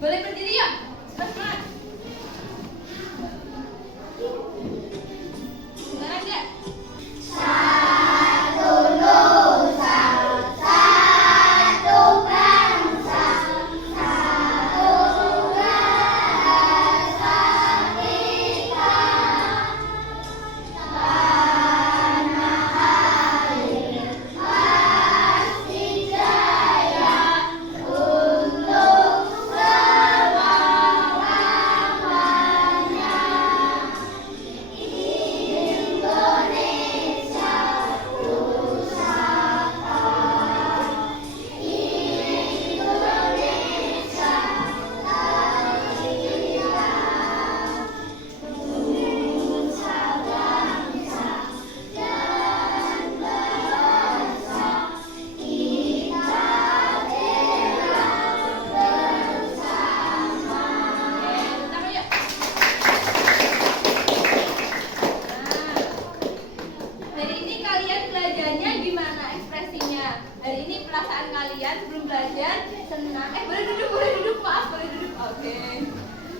Boleh berdiri ya? Semangat. Semangat ya? Satu nusa, satu bangsa, satu bahasa kita. Tanah air pasti jaya untuk selama-lamanya. Indonesia Pusaka, Indonesia Tercinta, nusa bangsa dan bahasa kita bela bersama. Pertama yuk. Hari ini kalian belajarnya gimana ekspresinya? Hari ini perasaan kalian sebelum belajar senang. Boleh duduk, maaf, boleh duduk. Oke.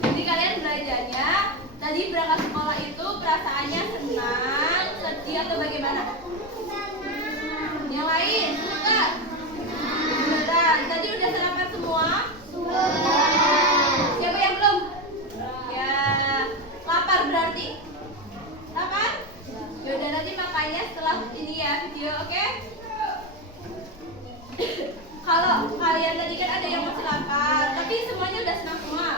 Jadi kalian belajarnya tadi berangkat sekolah itu perasaannya senang, sedih atau bagaimana? Yang lain, suka? Beneran. Tadi udah sarapan semua? Siapa yang belum? Ya, lapar berarti. Lapar? Yaudah nanti makanya setelah ini ya video, oke? Kalau kalian tadi kan ada yang masih lapar, tapi semuanya udah senang semua.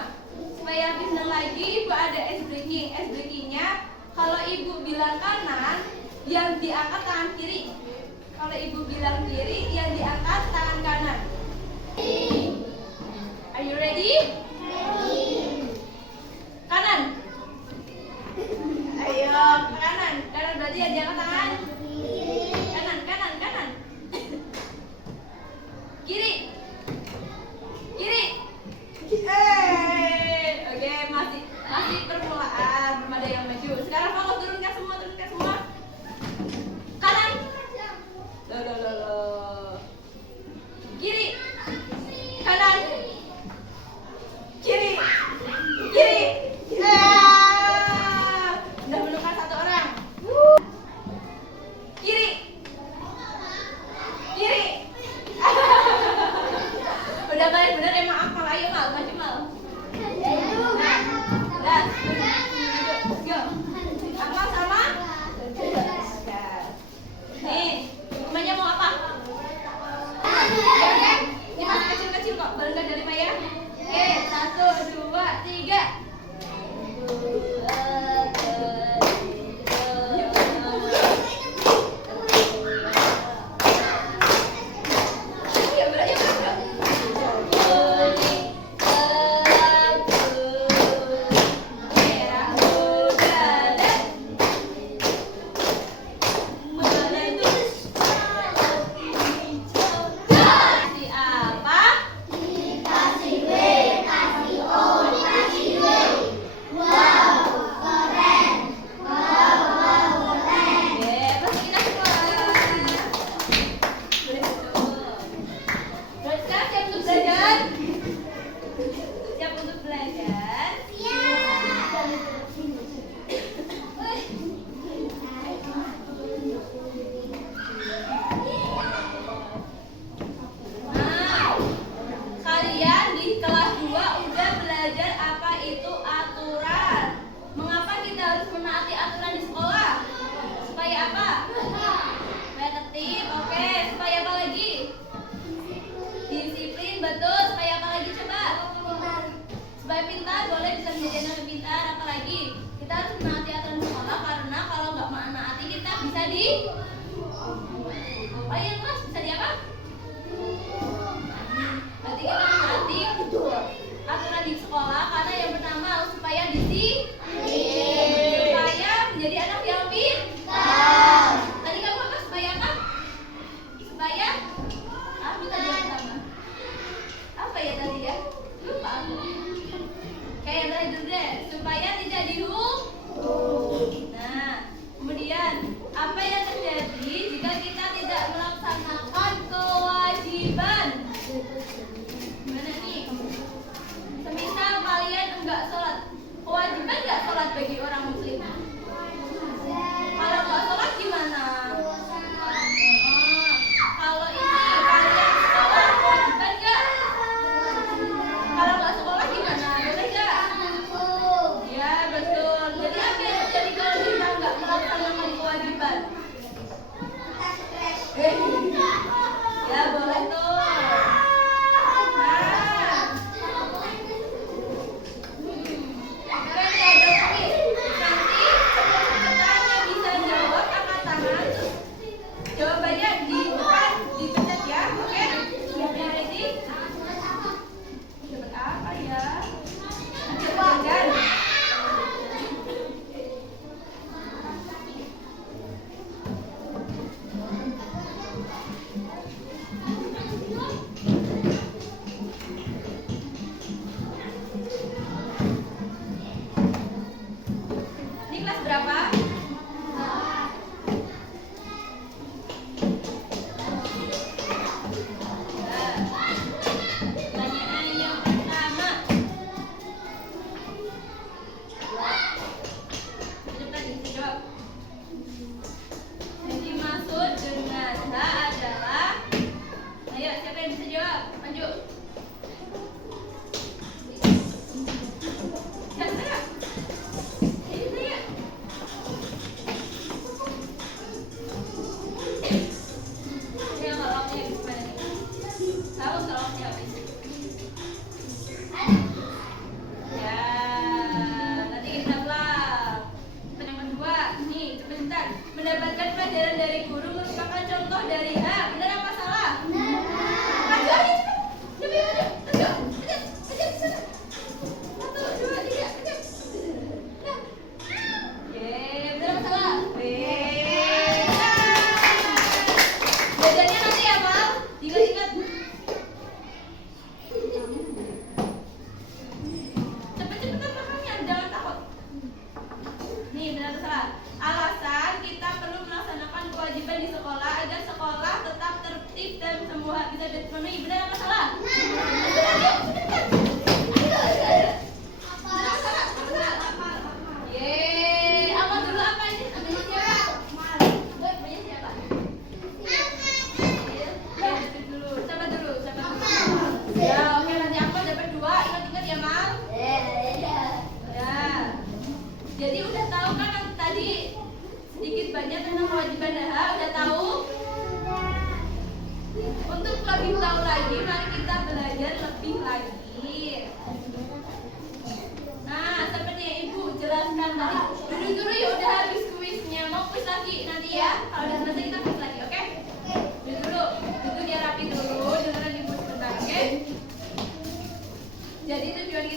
Supaya lebih senang lagi, ibu ada ice breaking. Ice breakingnya, kalau ibu bilang kanan, yang diangkat tangan kiri. Kalau ibu bilang kiri, yang diangkat tangan kanan. Are you ready? Kanan. Ayo, kanan. Kanan berarti yang diangkat tangan. Kanan, kanan, kanan. Kiri. Kiri. Oke, masih permulaan, belum ada yang maju. Sekarang fokus, turunkan semua. Kanan. Loh. Kiri. Kanan. Kiri. Udah menemukan satu orang. Kiri. Udah balik bener emang akal. Ayo maju mal. Nah, udah. Go. Akal sama? Nih, hukumannya mau apa? Ya, ini masih kecil-kecil kok. Baru nggak dari Maya. Oke, 1, 2, 3. Kasih W, kasih O, kasih W. Wow, keren. Wow, keren. Oke, terus kita keluar. Boleh sekarang siap untuk belajar? Siap untuk belajar? Nah, kalian di kelas 2 udah belajar apa itu aturan. Mengapa kita harus menaati aturan di sekolah? Supaya apa? Supaya tertib, oke. Supaya apa lagi? Disiplin, betul. Supaya apa lagi coba? Supaya pintar, boleh bisa menjadi anak yang pintar. Apa lagi? Kita harus menaati aturan di sekolah karena kalau nggak menaati kita bisa di yang kelas bisa di apa? Berarti kita menaati aturan di sekolah karena yang pertama supaya supaya menjadi anak yang pintar. Tadi kamu apa? Supaya apa?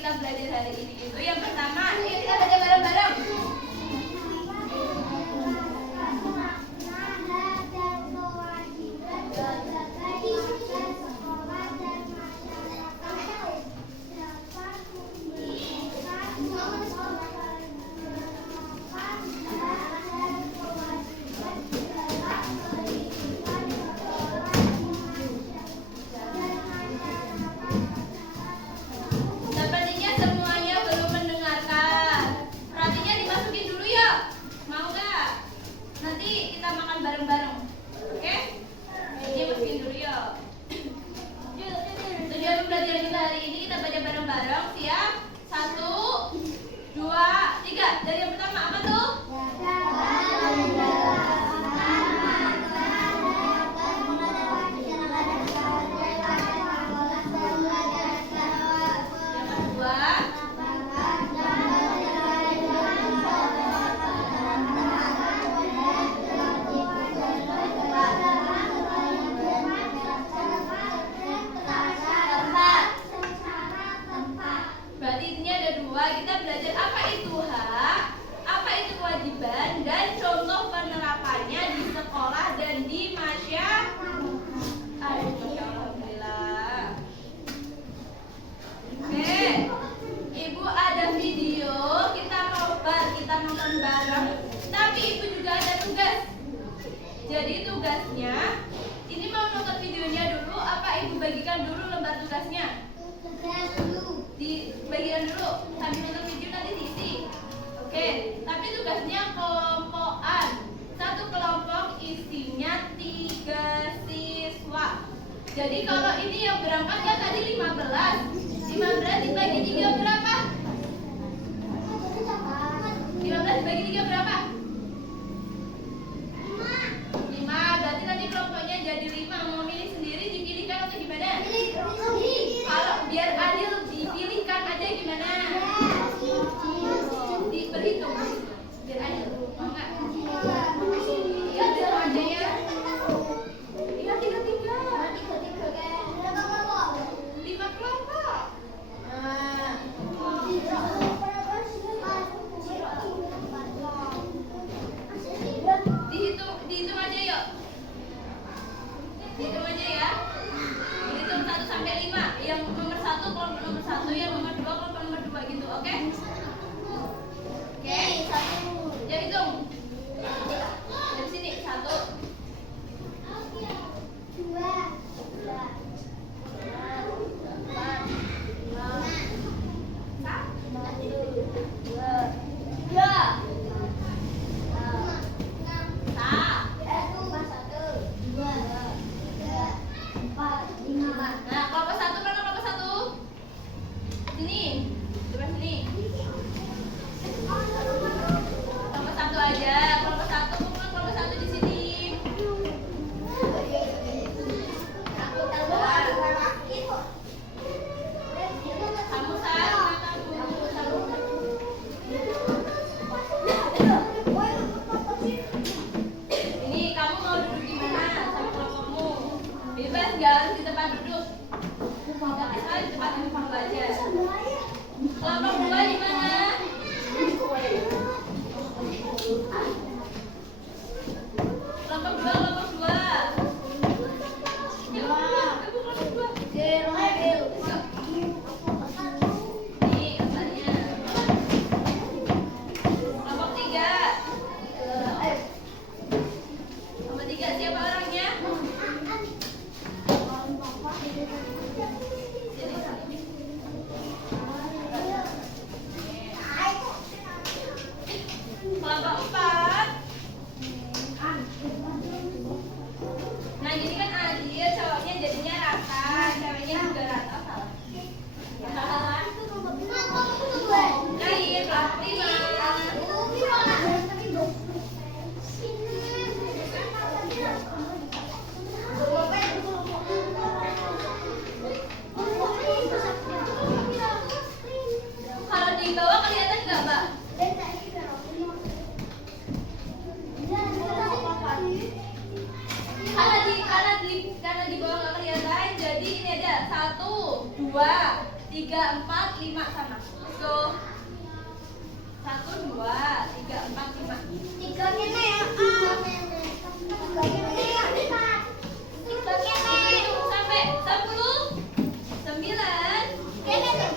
kita belajar hari ini itu yang pertama, yuk kita baca bareng-bareng. Sepertinya semuanya belum mendengarkan. Perhatinya dimasukin dulu yuk. Mau nggak? Nanti kita makan bareng-bareng. Oke? Ini masukin dulu yuk. Tujuan pembelajaran kita hari ini kita baca bareng-bareng. Siap? 1, 2, 3. Dari yang pertama apa tuh? Yang kedua. Berarti ini ada dua. Kita belajar apa itu hak, apa itu kewajiban, dan contoh penerapannya di sekolah dan di masyarakat. Alhamdulillah. Oke, Ibu ada video, kita nobar, kita nonton bareng. Tapi Ibu juga ada tugas. Jadi tugasnya, ini mau nonton videonya dulu, apa Ibu bagikan dulu lembar tugasnya? Dibagikan dulu, sambil nonton video nanti diisi. Oke, tapi tugasnya kelompokan. Satu kelompok isinya 3 siswa. Jadi kalau ini yang berangkat ya tadi 15. 15 dibagi 3 berapa? 15 dibagi 3 berapa? 5. Berarti nanti kelompoknya jadi 5. Mau milih sendiri, dipilihkan atau gimana? Kalau biar adil dipilihkan aja gimana? Diperhitung biar adil. Mau nggak? Iya, adil aja ya. Iya, 3-3. 5 kelompok. Nah. Dihitung aja yuk. Dihitung aja ya. Dihitung 1 sampai 5. Yang nomor 1 kelompok nomor 1, yang nomor 2 kelompok nomor 2 gitu, oke? Oke. Ya hitung. Dari sini 1. 5. Nah, kelompok 1 mana kelompok 1? Sini. Coba sini. Kelompok 1 aja. Kelompok 1 kumpul kelompok 1 di sini. Kamu sama kamu. Let's go. 1, 2, 3, 4, 5. Tiga kene ya. Tiga kene ya. Tiga kene. Hitung sampai 10, 9, Kene 8,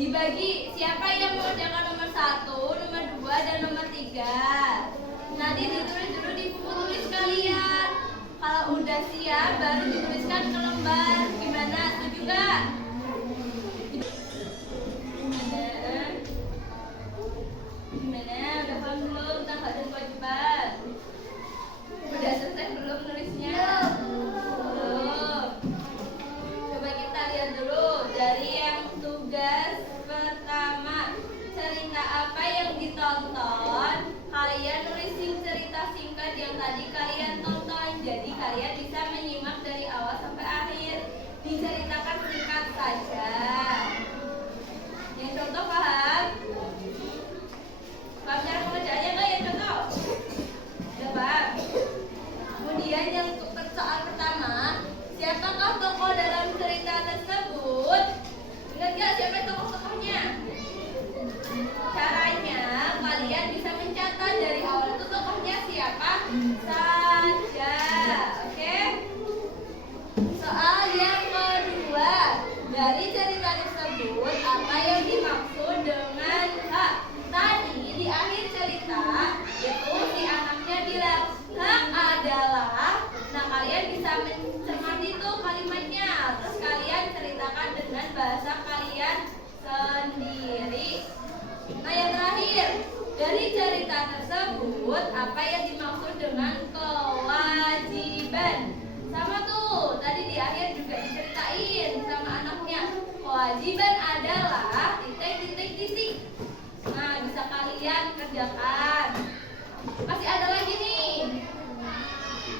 Dibagi siapa yang mengerjakan nomor 1, nomor 2, dan nomor 3. Nanti ditulis dulu di buku tulis kalian. Kalau udah siap baru dituliskan ke lembar. Gimana? Setuju gak? Gimana? Udah paham belum tentang hak dan kewajiban? Udah selesai belum nulisnya? Belum. Coba kita lihat dulu dari yang tuh Tugas pertama, cerita apa yang ditonton? Kalian nulisin cerita singkat yang tadi kalian tonton. Jadi kalian bisa menyimak dari awal sampai akhir. Diceritakan singkat saja. Yang contoh paham? Paham cara pengerjaannya nggak yang contoh? Udah paham? Kemudian yang soal pertama, siapakah tokoh dalam cerita tersebut? Ingat gak siapa tokoh-tokohnya? Caranya kalian bisa mencatat dari awal itu tokohnya siapa saja. Oke? Soal yang kedua, dari cerita tersebut apa yang dimaksud dengan hak? Tadi di akhir cerita itu si anaknya bilang hak adalah. Nah kalian bisa mencermati itu kalimatnya. Terus kalian ceritakan dengan bahasa kalian sendiri. Nah yang terakhir, dari cerita tersebut apa yang dimaksud dengan kewajiban? Sama tuh, tadi di akhir juga diceritain sama anaknya. Kewajiban adalah titik. Nah bisa kalian kerjakan. Masih ada lagi nih.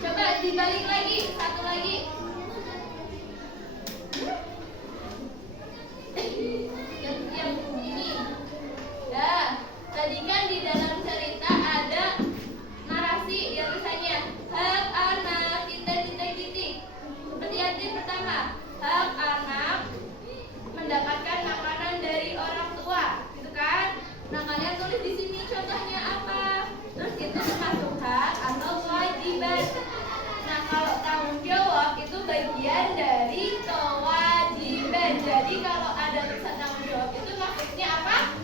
Coba dibalik lagi, satu lagi. Yang ini. Ya, tadi kan di dalam cerita ada narasi yang misalnya hak anak titik. Hati-hati pertama, hak anak mendapatkan makanan dari orang tua, gitu kan? Nah kalian tulis di sini contohnya apa? Terus itu termasuk hak atau kewajiban. Nah kalau tanggung jawab itu bagian dari kewajiban. Jadi kalau ada tulisan tanggung jawab itu maksudnya apa?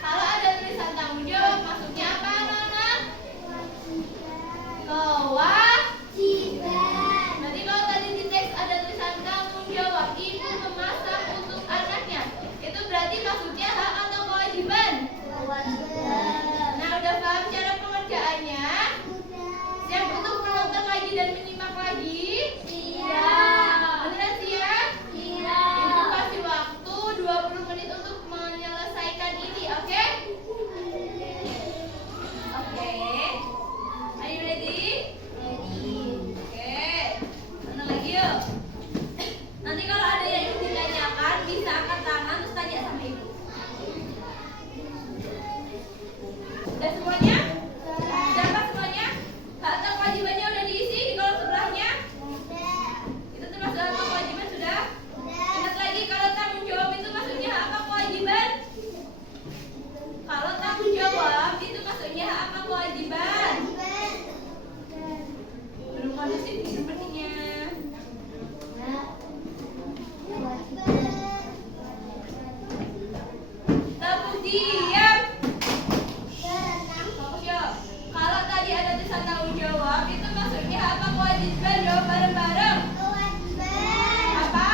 Kalau ada tulisan tanggung jawab maksudnya apa anak-anak? Kewajiban. Nanti kalau tadi di teks ada tulisan tanggung jawab, ibu memasak untuk anaknya, itu berarti maksudnya hak atau kewajiban? Kewajiban. Nah udah paham cara pengerjaannya? Siap untuk menonton lagi dan menyimak lagi? Siap. Beneran siap? Siap. Ibu kasih waktu 20 menit untuk menyelesaikan ini, oke? Oke. Are you ready? Ready. Oke. Mana lagi yuk? Nanti kalau ada yang ingin ditanyakan bisa angkat tangan terus tanya sama ibu. Udah semuanya? Dapat semuanya? Hak atau kewajibannya udah diisi di kolom sebelahnya? Itu termasuk hak atau kewajiban sudah? Ingat lagi kalau tanggung jawab itu maksudnya hak apa kewajiban? Kalau tanggung jawab itu maksudnya hak apa kewajiban? Belum kondusif nih sepertinya. Tepuk diam. Fokus yuk. Kalau tadi ada tulisan tanggung jawab itu maksudnya apa kewajiban? Jawab bareng-bareng. Apa?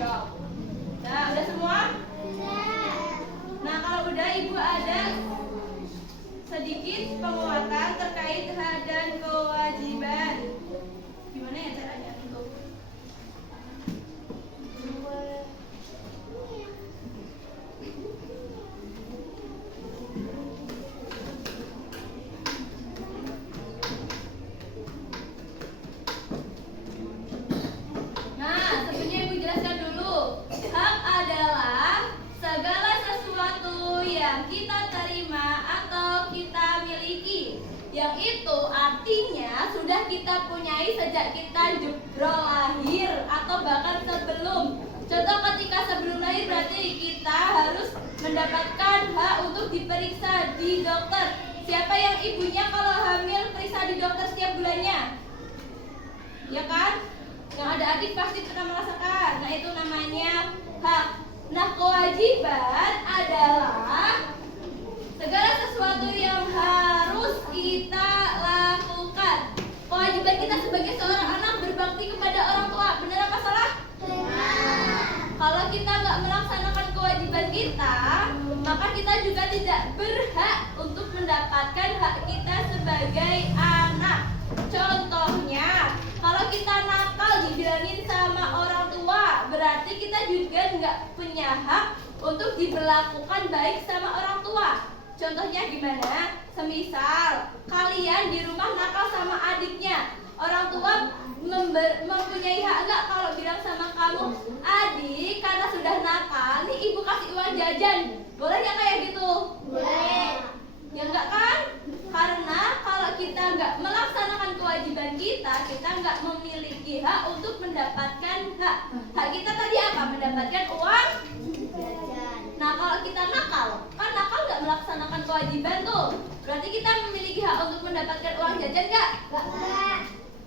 Jawab. Nah, udah semua? Nah, kalau udah ibu ada sedikit penguatan terkait hak dan kewajiban. Gimana ya caranya untuk Nah, sebelumnya ibu jelaskan dulu. Hak adalah segala sesuatu yang kita terima atau kita miliki, yang itu artinya sudah kita punyai sejak kita jebol lahir atau bahkan sebelum. Contoh ketika sebelum lahir berarti kita harus mendapatkan hak untuk diperiksa di dokter. Siapa yang ibunya kalau hamil periksa di dokter setiap bulannya? Ya kan? Yang ada adik pasti pernah merasakan. Nah itu namanya hak. Nah kewajiban adalah segala sesuatu yang harus kita lakukan. Kewajiban kita sebagai seorang anak berbakti kepada orang tua. Benar apa salah? Kalau kita nggak melaksanakan kewajiban kita, maka kita juga tidak berhak untuk mendapatkan hak kita sebagai anak. Contohnya, kalau kita nakal dibilangin sama orang tua, diberlakukan baik sama orang tua. Contohnya gimana? Semisal kalian di rumah nakal sama adiknya, orang tua mempunyai hak enggak kalau bilang sama kamu, adik karena sudah nakal, nih ibu kasih uang jajan, boleh nggak kayak gitu? Boleh. Ya enggak kan? Karena kalau kita nggak melaksanakan kewajiban kita nggak memiliki hak untuk mendapatkan hak. Hak kita tadi apa? Mendapatkan uang. Jajan. Nah kalau kita nakal, kan nakal nggak melaksanakan kewajiban tuh. Berarti kita memiliki hak untuk mendapatkan uang jajan nggak? Enggak.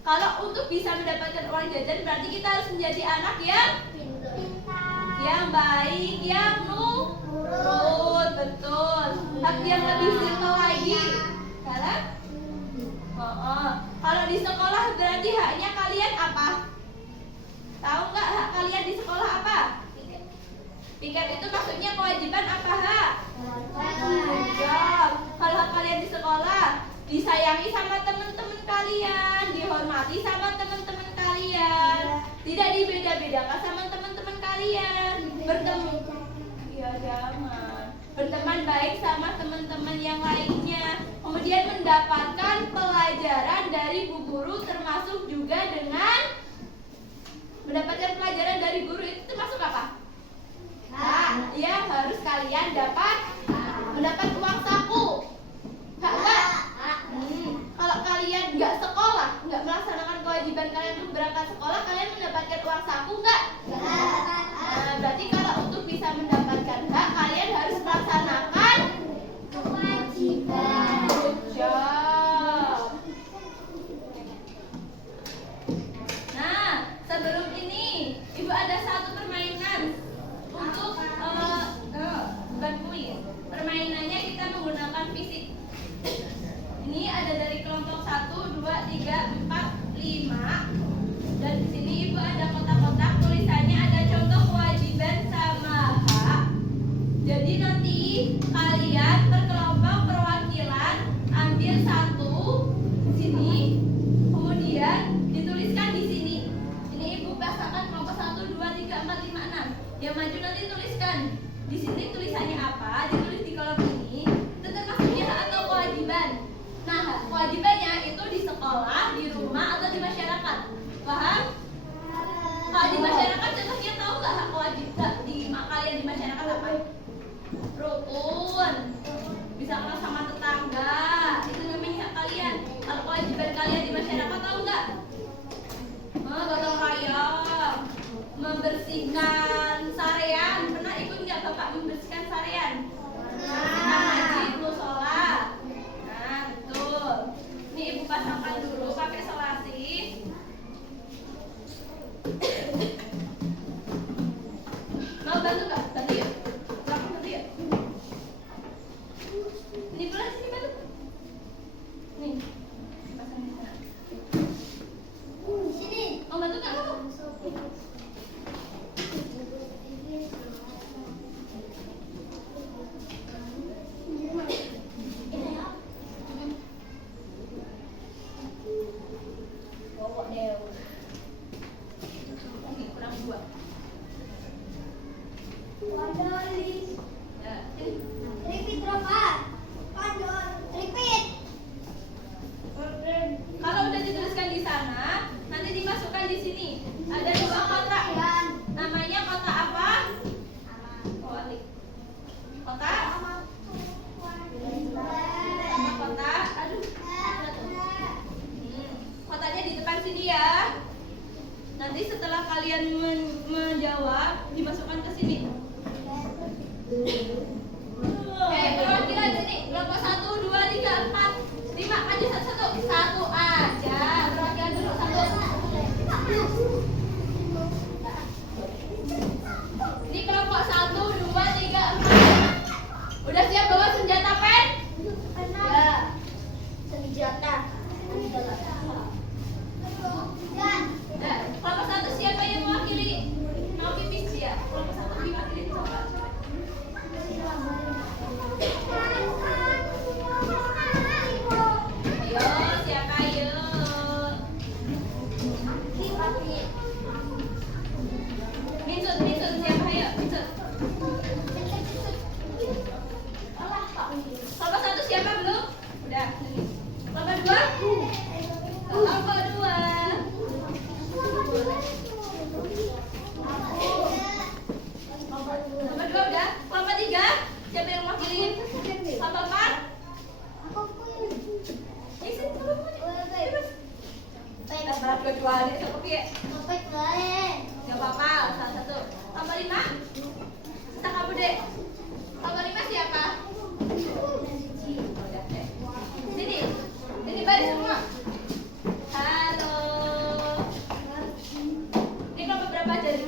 Kalau untuk bisa mendapatkan uang jajan berarti kita harus menjadi anak yang baik, yang nurut, betul. Hak yang lebih simpel lagi. Salah? Kalau di sekolah berarti haknya kalian apa? Tahu nggak hak kalian di sekolah apa? Piket itu maksudnya kewajiban apa hak? Kalau hak kalian di sekolah disayangi sama teman-teman kalian, dihormati sama teman-teman kalian, tidak dibeda-bedakan sama teman-teman kalian, berteman baik sama teman-teman yang lainnya, kemudian mendapatkan pelajaran dari bu guru, termasuk juga dengan mendapatkan pelajaran dari guru itu termasuk apa? Ya harus kalian mendapat uang saku. Hak nggak? Kalau kalian nggak sekolah, nggak melaksanakan kewajiban kalian untuk berangkat sekolah, kalian mendapatkan uang saku nggak? Nah, berarti kalau untuk bisa mendapatkan hak, kalian harus melaksanakan kewajiban. Good job. Nah, sebelum ini Ibu ada satu permainan untuk bantuin. Permainannya kita menggunakan fisik. Ini ada dari kelompok 1, 2, 3, 4, 5. Dan di sini Ibu ada kotak-kotak, tulisannya ada contoh kewajiban sama hak. Jadi nanti kalian berkelompok perwakilan ambil satu sini, kemudian dituliskan di sini. Ini Ibu pasangkan kelompok 1, 2, 3, 4, 5, 6. Yang maju nanti tuliskan. Di sini tulisannya apa? Ditulis di kolom ini. Itu termasuknya hak atau kewajiban. Nah, kewajibannya itu di sekolah, di rumah, atau di masyarakat. Paham? Kalau di masyarakat contohnya tahu nggak hak kewajiban di kalian di masyarakat apa? Rukun, bisa kenal sama tetangga, itu namanya hak kalian. Kalau kewajiban kalian di masyarakat tahu nggak? Gotong royong, membersihkan sarean. Pernah ikut nggak Bapak membersihkan sarean? Masjid, musola. Nah, betul. Ini Ibu pasangkan dulu pakai selasi. Mau bantu nggak? Bantu ya? Kamu bantu ya? Ini pula sini bantu. Nih, pasang di sana. Sini. Mau bantu nggak kamu?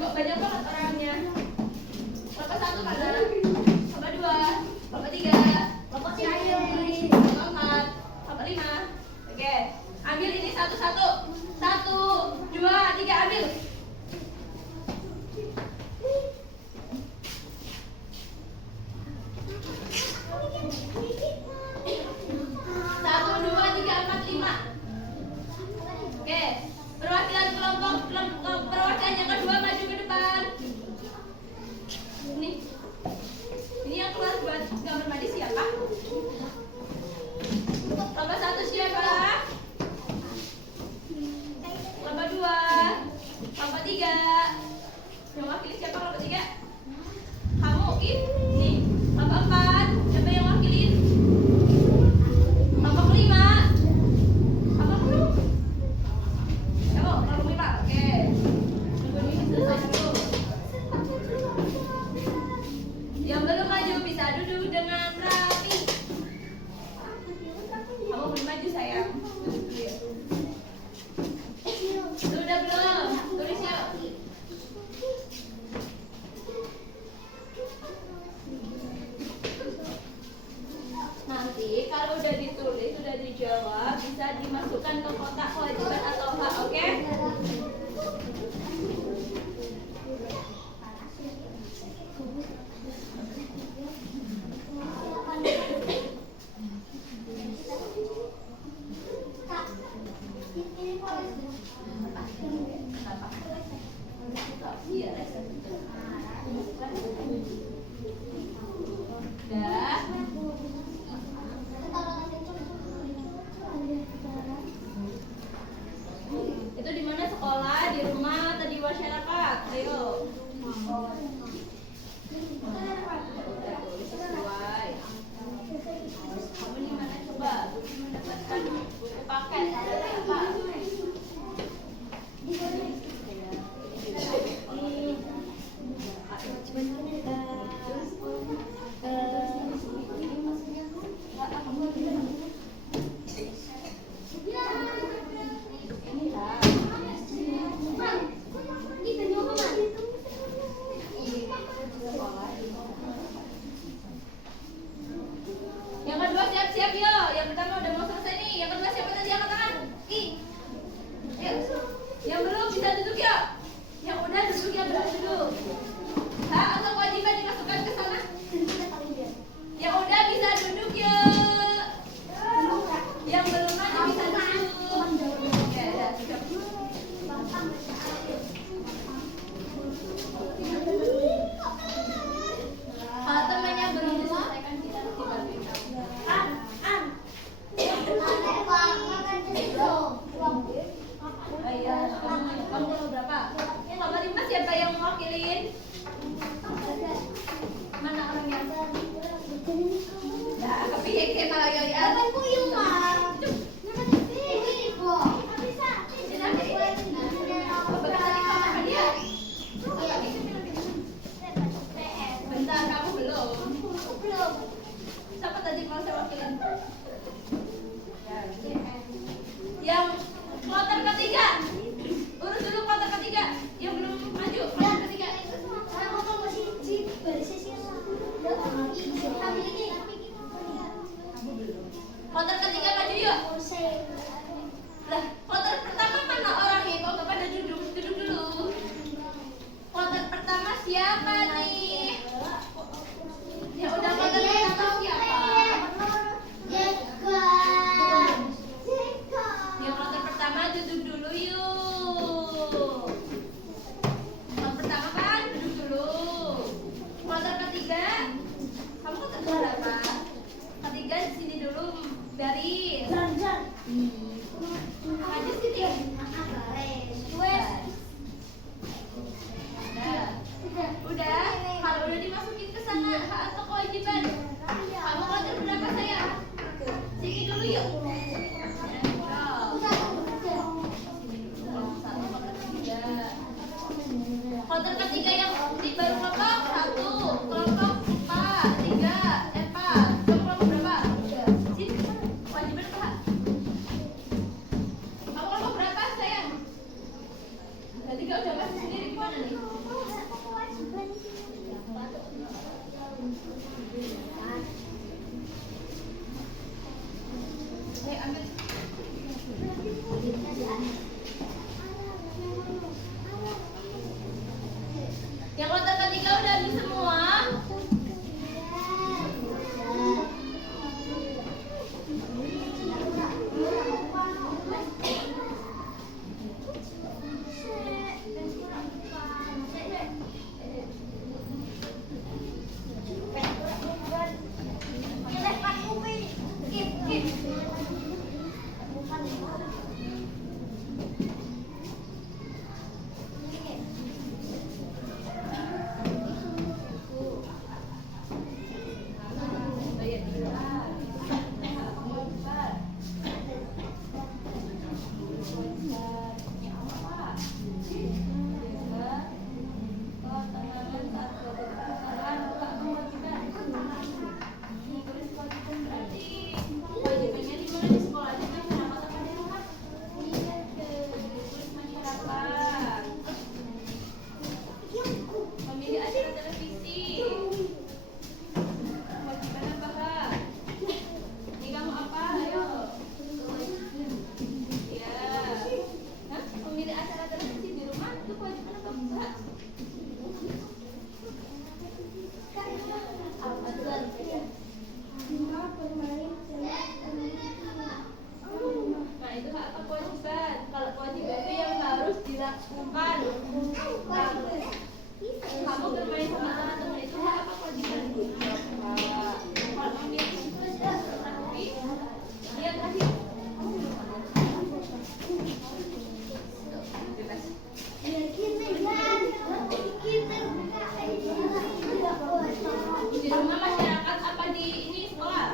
kok banyak banget orangnya. Kelompok 1 mana? Kelompok 2, kelompok 3, kelompok 4, kelompok 5. Oke, ambil ini satu-satu. 1, 2, 3, ambil. 1, 2, 3, 4, 5. Oke, perwakilan kelompok perwakilan yang kedua maju ke depan. Ini yang keluar buat gambar mandi siapa? Kelompok 1 siapa? Kelompok 2, kelompok 3. Yang wakili siapa kelompok 3? Kamu, Kim? Nih, kelompok 4. Siapa yang wakilin? Kelompok 5. Kelompok 6. Kamu, kelompok 5. Oke. Tunggu ini selesai dulu. Yang belum maju bisa duduk dengan rapi. Kamu belum maju sayang. Duduk dulu ya. Sudah belum? Tulis yuk. Nanti kalau udah ditulis, udah dijawab, bisa dimasukkan ke kotak kewajiban atau hak, oke? Iya, udah. Itu di mana, sekolah, di rumah, atau di masyarakat? Ayo. Udah tulis sesuai. Kamu di mana coba mendapatkan buku paket dari apa? Yang kedua siap-siap yo. Yang pertama udah mau selesai nih. Yang kedua siapa tadi angkat tangan? Ayo. Yang belum bisa duduk ya. Yang udah duduk ya, duduk. Hak atau kewajiban dimasukkan ke sana? Yang udah bisa duduk ya. Yang belum aja bisa duduk. Oke, udah siap. Kalau temannya belum diselesaikan kita dibantuin. Iya, kamu kelompok berapa? Kelompok 5 siapa yang mewakilin? Mana orangnya? Nah, kepikir kayak malah ya. Bentar, kamu belum. Siapa tadi mau saya wakilin? Yang kloter ketiga. Urus dulu kloter ketiga. Yang belum maju, kloter ketiga. Kloter ketiga maju yuk. Lah, kloter pertama mana orangnya? Kok nggak pada duduk? Duduk dulu. Kloter pertama siapa nih? Ya udah, kloter pertama siapa? Yang kloter pertama duduk dulu yuk. Kloter pertama kan duduk dulu. Kloter ketiga, kamu kloter berapa? Ketiga di sini dulu, baris. Maju sini. Udah. Yang kloter ketiga udah habis semua. Kamu bermain sama teman-teman itu apa kewajiban? Kalau memilih tapi dia kasih bebas. Di rumah masyarakat apa di ini sekolah?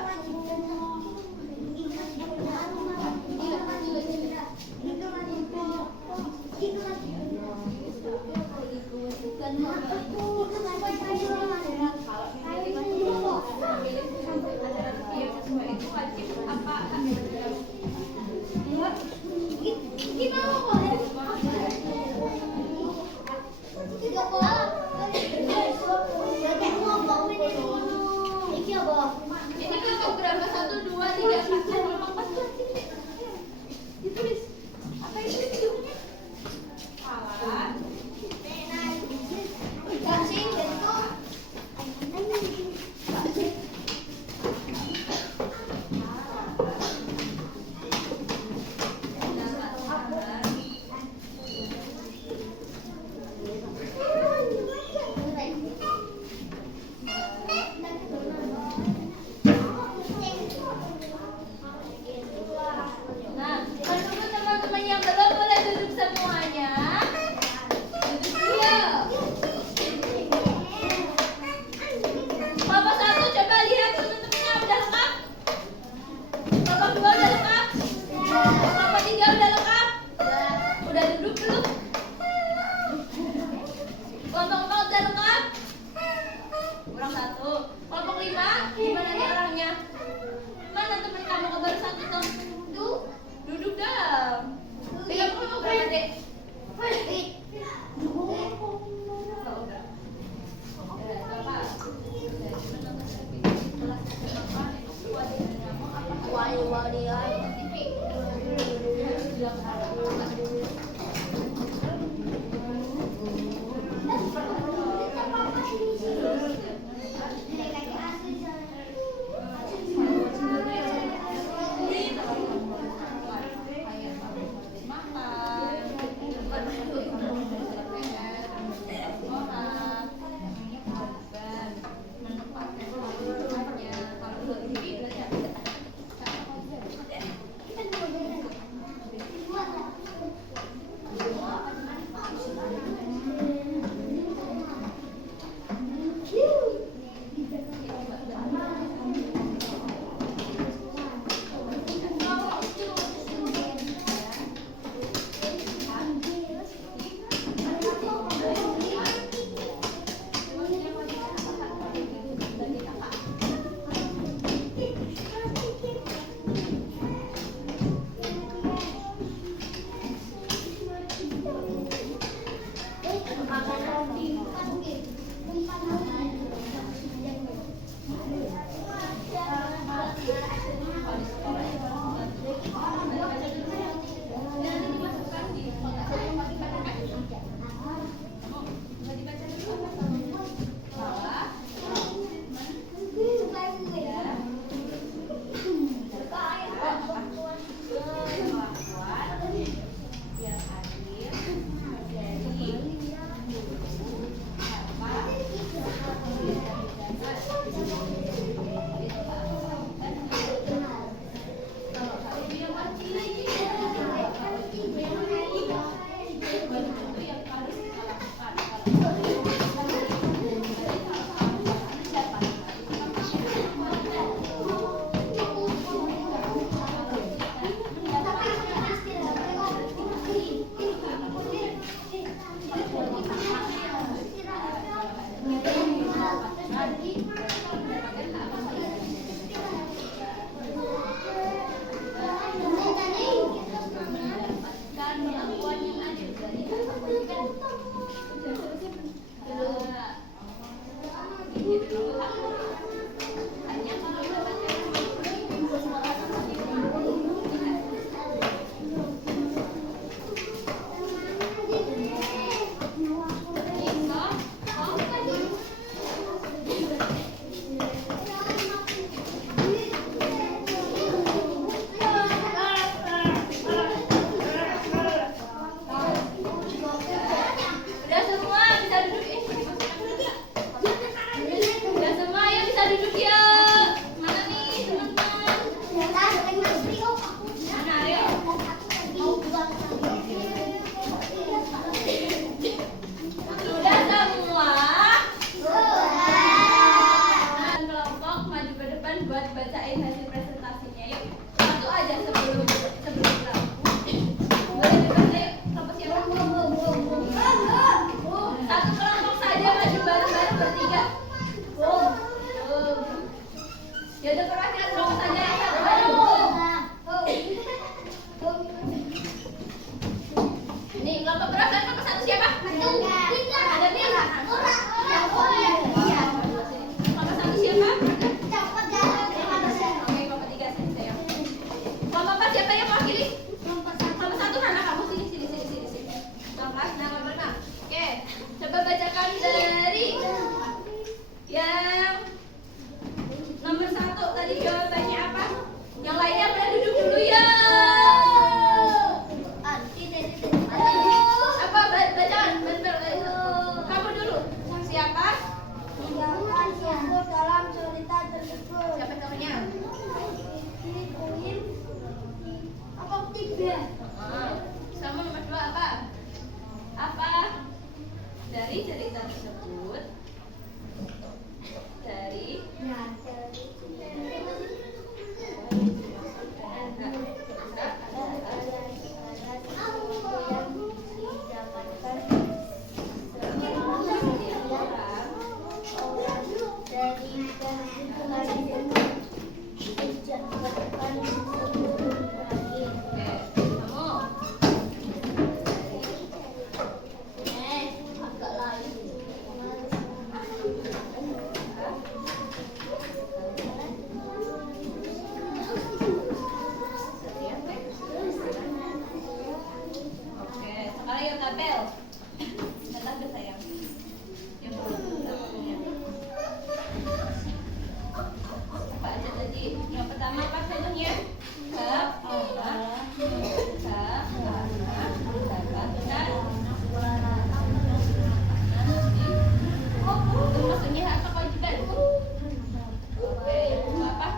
Ini kelompok berapa? 1, 2, 3, 4, 5, 4 ditulis. Apa itu? Alat. Nah, menunggu teman-teman yang belum boleh duduk semuanya. Duduk dulu. Kelompok 1 coba lihat teman-temannya udah lengkap. Kelompok 2 udah lengkap. Kelompok 3 udah lengkap. Udah duduk belum? Kelompok 4 udah lengkap. Kurang 1. Kelompok 5 gimana nih orangnya? Mana teman kamu kok baru 1 tuh? Duduk dong. Pegang kelompok berapa, Dek? Makan. Sama nomor 2 apa? Apa? Dari cerita tersebut, dari sekarang yang tabel. Tabel sayang. Yang pertama. Apa aja tadi? Yang pertama apa contohnya? Itu maksudnya apa kewajiban? Oke, yang kedua apa?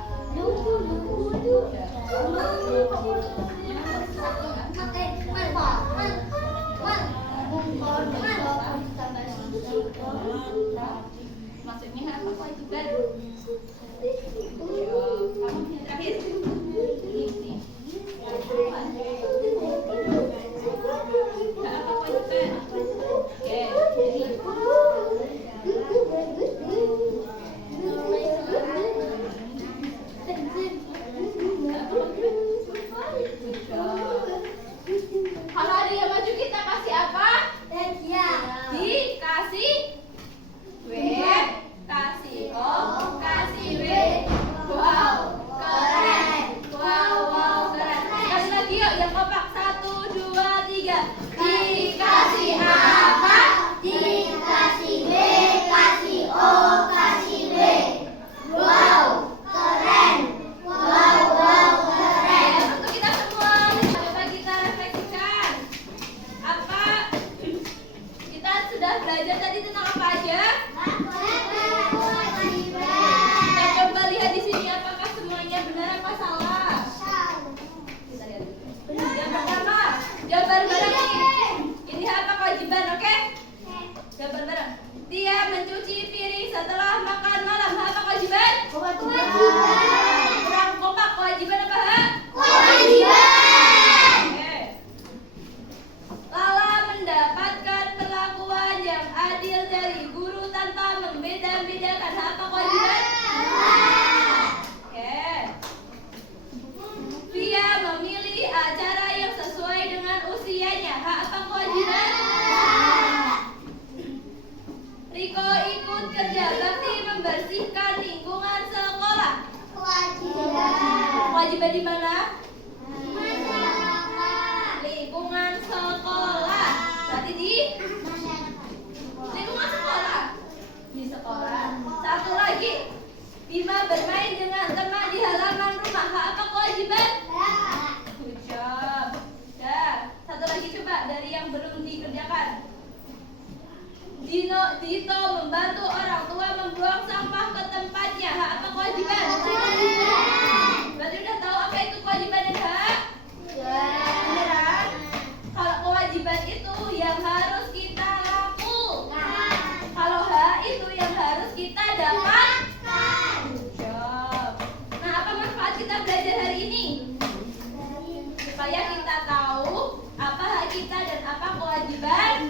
Maksudnya apa kewajiban? Kamu yang terakhir. Ini. Apa kewajiban? Oke, jadi kalau ada yang maju kita kasih apa? Dikasih W, kasih O, kasih W. Wow, keren. Wow, keren. Sekali lagi yuk yang kompak. 1, 2, 3. Dikasih apa? Dikasih B, kasih O, kasih B. Wow, keren. Wow, keren. Untuk kita semua, coba kita refleksikan. Apa? Kita sudah belajar tadi tentang apa aja? Kita coba lihat di sini apakah semuanya benar apa salah. Kita lihat dulu. Yang pertama, jawab bareng-bareng nih. Ini apa kewajiban, oke? Jawab bareng-bareng. Dia mencuci piring setelah makan malam. Apa kewajiban? Kurang kompak. Kewajiban apa? Oke. Lala mendapatkan perlakuan yang adil dari guru tanpa membeda-bedakan. Apa kewajiban? Oke. Dia memilih acara yang sesuai dengan usianya. Apa kewajiban? Riko ikut kerja bakti membersihkan lingkungan sekolah. Kewajiban di mana? Lingkungan sekolah. Berarti di lingkungan sekolah. Di sekolah. Satu lagi. Bima bermain dengan teman di halaman rumah. Apa kewajiban? Good job. Ya, satu lagi coba dari yang belum dikerjakan. Dito membantu orang tua membuang sampah ke tempatnya. Apa kewajiban? Berarti udah tahu apa itu kewajiban dan hak? Beneran? Kalau kewajiban itu yang harus kita lakukan. Kalau hak itu yang harus kita dapatkan. Good job. Nah, apa manfaat kita belajar hari ini? Supaya kita tahu apa hak kita dan apa kewajiban.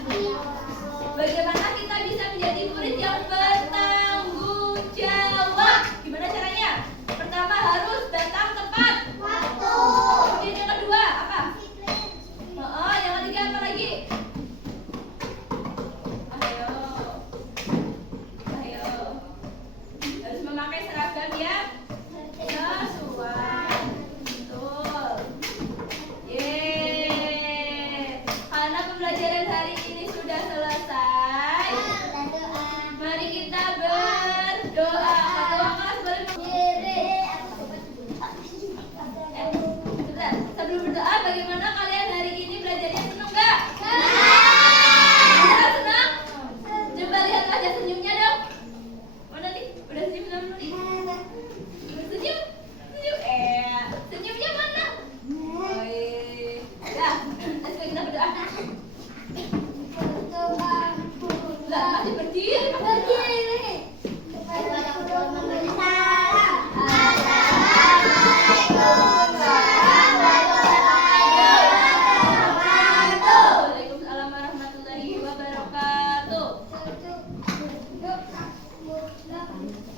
Bagaimana kita bisa menjadi murid yang bertanggung jawab? Gimana caranya? Pertama harus datang tepat waktu. Kemudian yang kedua apa? Yang ketiga apa lagi? Ayo. Harus memakai seragam yang sesuai. Betul. Yeay. Karena pembelajaran hari ini sudah selesai. Mari kita berdoa. Ketua kelas boleh sebelum berdoa, bagaimana kalian hari ini belajarnya? Senang nggak? Senang? Coba lihat wajah senyumnya dong. Mana nih? Udah senyum belum nih? Senyum? Senyumnya mana? Kami